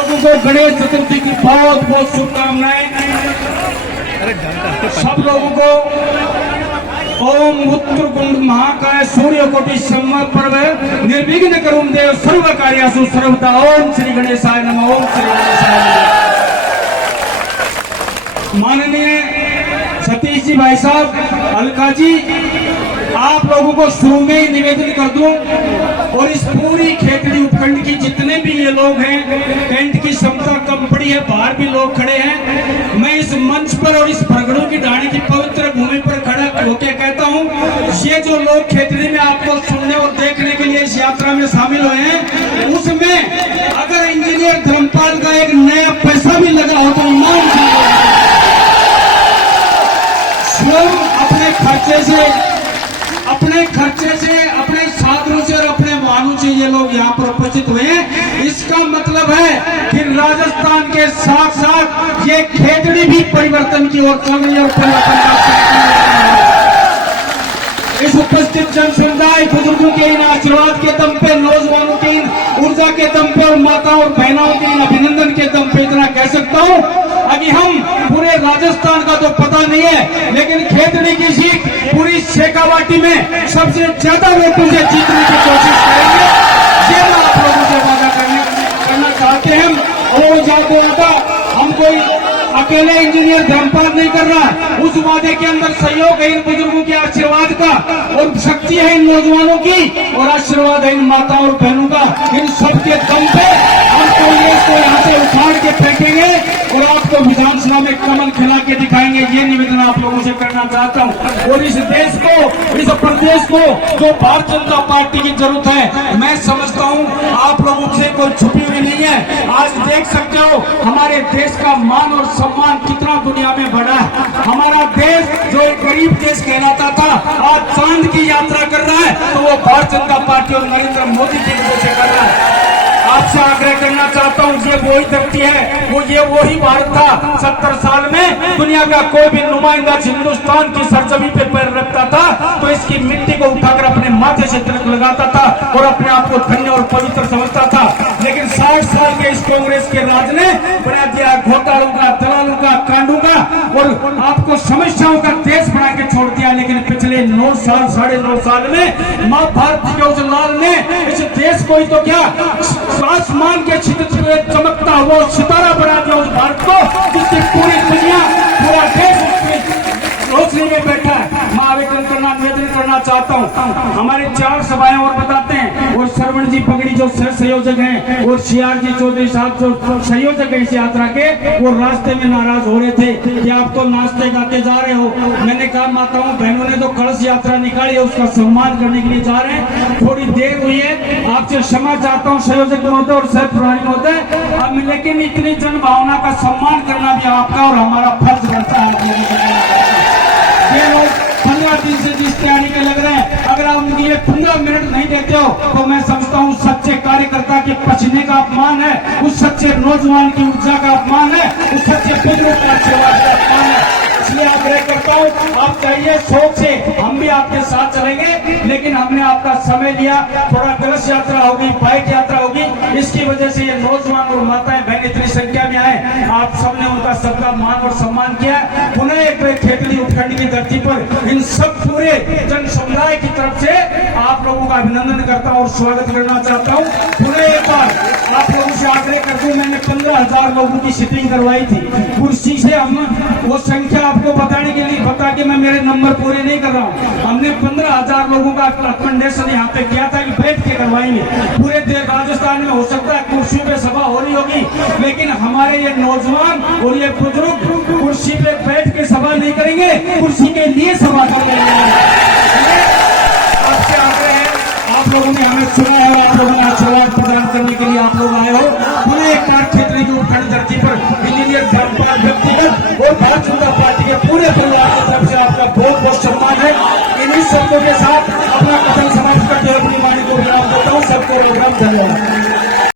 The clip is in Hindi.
लोगों को गणेश चतुर्थी की बहुत बहुत शुभकामनाएं। सब लोगों को ओम उत्तर कुंड महाकाय सूर्य कोटि समप्रभ निर्विघ्न करुण देव सर्व कार्यासु सर्वदा। ओम श्री गणेशाय नमः। ओम श्री गणेशाय नमः। माननीय सतीश जी भाई साहब, अलका जी, आप लोगों को शुरू में ही निवेदन कर दूं और इस पूरी खेतड़ी उपखंड की जितने भी ये लोग हैं, टेंट की क्षमता कम पड़ी है, बाहर भी लोग खड़े हैं, मैं इस मंच पर और इस भगड़ों की ढाणी की पवित्र भूमि पर खड़ा होकर कहता हूं, ये जो लोग खेतड़ी में आपको सुनने और देखने के लिए इस यात्रा में शामिल हुए हैं, उसमें अगर इंजीनियर धर्मपाल का एक नया पैसा भी लगा हो तो ईमान से स्वयं अपने खर्चे से, अपने साधनों से और अपने वाहनों से ये लोग यहाँ पर उपस्थित हुए हैं। इसका मतलब है कि राजस्थान के साथ साथ ये खेतड़ी भी परिवर्तन की ओर चल रही है और परिवर्तन का इस उपस्थित जन समुदाय, बुजुर्गों के इन आशीर्वाद के दम पे, नौजवानों की इन ऊर्जा के दम पे और माताओं और बहनों के इन अभिनंदन के दम पे इतना कह सकता हूँ। अभी हम पूरे राजस्थान का तो पता नहीं है, लेकिन खेतड़ी की सीट पूरी शेखावाटी में सबसे ज्यादा वोटों से जीतने की कोशिश करेंगे। ये आप लोगों से वादा करना चाहते हैं। और जाते होगा हम कोई अकेले इंजीनियर धर्मपाल नहीं कर रहा, उस वादे के अंदर सहयोग है इन बुजुर्गों के आशीर्वाद का और शक्ति है इन नौजवानों की और आशीर्वाद है इन माताओं और बहनों का। इन सबके दम पे हम कांग्रेस को यहाँ से उखाड़ के फेंकेंगे और आपको विधानसभा में कमल खिला के दिखाएंगे। ये निवेदन आप लोगों से करना चाहता हूँ। और इस देश को, इस प्रदेश को जो भारतीय जनता पार्टी की जरूरत है, मैं समझता हूँ आप लोगों से कोई छुपी हुई नहीं है। आज देख सकते हो हमारे देश का मान और सम्मान कितना दुनिया में बढ़ा है। हमारा देश जो एक गरीब देश कहलाता था, आज चांद की यात्रा कर रहा है, तो वो भारतीय जनता पार्टी और नरेंद्र मोदी की वजह से कर रहा है। आपसे आग्रह करना चाहता हूँ, ये वही धरती है, वही भारत था। 70 साल में दुनिया का कोई भी नुमाइंदा हिंदुस्तान की सरजमी पे पैर रखता था तो इसकी मिट्टी को उठाकर अपने माथे से तिलक लगाता था और अपने आप को धन्य और पवित्र समझता था। लेकिन 60 साल के इस कांग्रेस के राज ने बना दिया घोटालों का, दलालों का, कांडों का और आपको समस्याओं का देश बना के छोड़ दिया। लेकिन पिछले 9 साल, 9.5 साल में माँ भारती के उस लाल ने इस देश को ही तो क्या आसमान के छिद्र में चमकता हुआ सितारा बना दिया उस भारत को, जिससे पूरी दुनिया, पूरा देश रोशनी में बैठा है। मैं आवेदन निवेदन करना चाहता हूँ। हमारे 4 सभाएं और बताते हैं और श्रवण जी पगड़ी जो सह संयोजक हैं और सीआर जी चौधरी साहब जो संयोजक है इस यात्रा के, वो रास्ते में नाराज हो रहे थे कि आप तो नाचते गाते जा रहे हो। मैंने कहा माताओं बहनों ने तो कलश यात्रा निकाली है, उसका सम्मान करने के लिए जा रहे हैं, थोड़ी देर हुई है, आपसे क्षमा चाहता हूँ संयोजक महोदय और सह प्रभारी महोदय। अब लेकिन इतनी जन भावना का सम्मान करना भी आपका और हमारा फर्ज बनता है। ये लोग 15 दिन से जिस तैयारी में लग रहे हैं, अगर आप उनके लिए 15 मिनट नहीं देते हो तो मैं समझता हूँ सच्चे कार्यकर्ता के पसीने का अपमान है, उस सच्चे नौजवान की ऊर्जा का अपमान है, उस सच्चे बुजुर्ग का सेवा का अपमान है। इसलिए आग्रह करता हूँ, आप चाहिए शौक से, हम भी आपके साथ चलेंगे, लेकिन हमने आपका समय लिया, थोड़ा कलश यात्रा होगी, बाइक यात्रा होगी, इसकी वजह से ये नौजवान और माताएं बहन इतनी संख्या में आए। आप सबने उनका सबका मान और सम्मान किया। पुनः एक खेतड़ी उपखंड की धरती पर इन सब पूरे जन समुदाय की तरफ से आप लोगों का अभिनंदन करता हूँ और स्वागत करना चाहता हूँ। पुनः एक बार आप लोगों से आग्रह करते हुए मैंने 15,000 लोगों की सीटिंग करवाई थी कुर्सी से। हम वो संख्या आपको बताने के लिए बता के मैं मेरे नंबर पूरे नहीं कर रहा हूँ। हमने 15,000 लोगों का अकोमोडेशन यहाँ पे किया था कि बैठ के करवाएंगे। पूरे राजस्थान में हो सकता है कुर्सियों पे सभा हो रही होगी, लेकिन हमारे ये नौजवान और ये बुजुर्ग कुर्सी पे बैठ के सभा नहीं करेंगे, कुर्सी के लिए सभा करेंगे। आपसे आग्रह है, आप लोगों ने हमें सुना है, आप लोगों ने आशीर्वाद